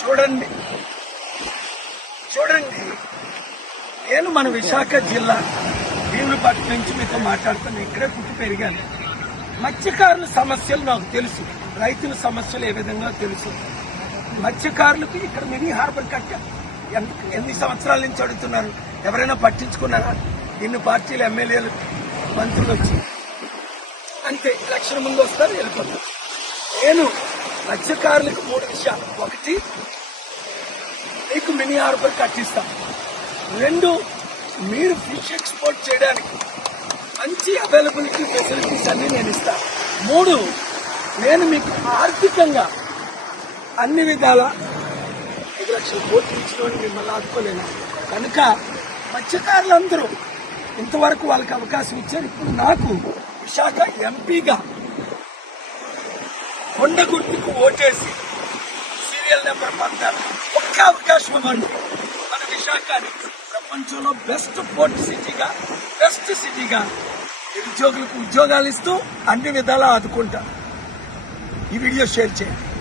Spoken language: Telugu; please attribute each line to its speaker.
Speaker 1: చూడండి చూడండి నేను మన విశాఖ జిల్లా భీములపట్నం నుంచి మీతో మాట్లాడుతాను ఇక్కడే పుట్టి పెరిగాను మత్స్యకారుల సమస్యలు నాకు తెలుసు రైతుల సమస్యలు ఏ విధంగా తెలుసు మత్స్యకారులకు ఇక్కడ మినీ హార్బర్ కట్ట ఎన్ని సంవత్సరాల నుంచి అడుగుతున్నారు ఎవరైనా పట్టించుకున్నారా ఇన్ని పార్టీలు ఎమ్మెల్యేలు మంత్రులు వచ్చి అంతే ఎలక్షన్ ముందు వస్తారు వెళ్ళిపోతారు నేను మత్స్యకారులకు మూడు విషయాలు ఒకటి మీకు మినీ హార్బర్ కట్టిస్తాం రెండు మీరు ఫిష్ ఎక్స్పోర్ట్ చేయడానికి మంచి అవైలబిలిటీ ఫెసిలిటీస్ అన్ని నేను ఇస్తాను మూడు నేను మీకు ఆర్థికంగా అన్ని విధాల ఐదు లక్షలు కోట్లు ఇచ్చిన మిమ్మల్ని ఆదుకోలేను కనుక మత్స్యకారులందరూ ఇంతవరకు వాళ్ళకి అవకాశం ఇచ్చారు ఇప్పుడు నాకు విశాఖ ఎంపీగా కొండ గుర్తుకు ఓటేసి సీరియల్ నెంబర్ పంపారు ఒక్క అవకాశం ఇవ్వండి మన విశాఖని ప్రపంచంలో బెస్ట్ పోర్ట్ సిటీగా బెస్ట్ సిటీగా నిరుద్యోగులకు ఉద్యోగాలు ఇస్తూ అన్ని విధాలా ఆదుకుంటారు ఈ వీడియో షేర్ చేయండి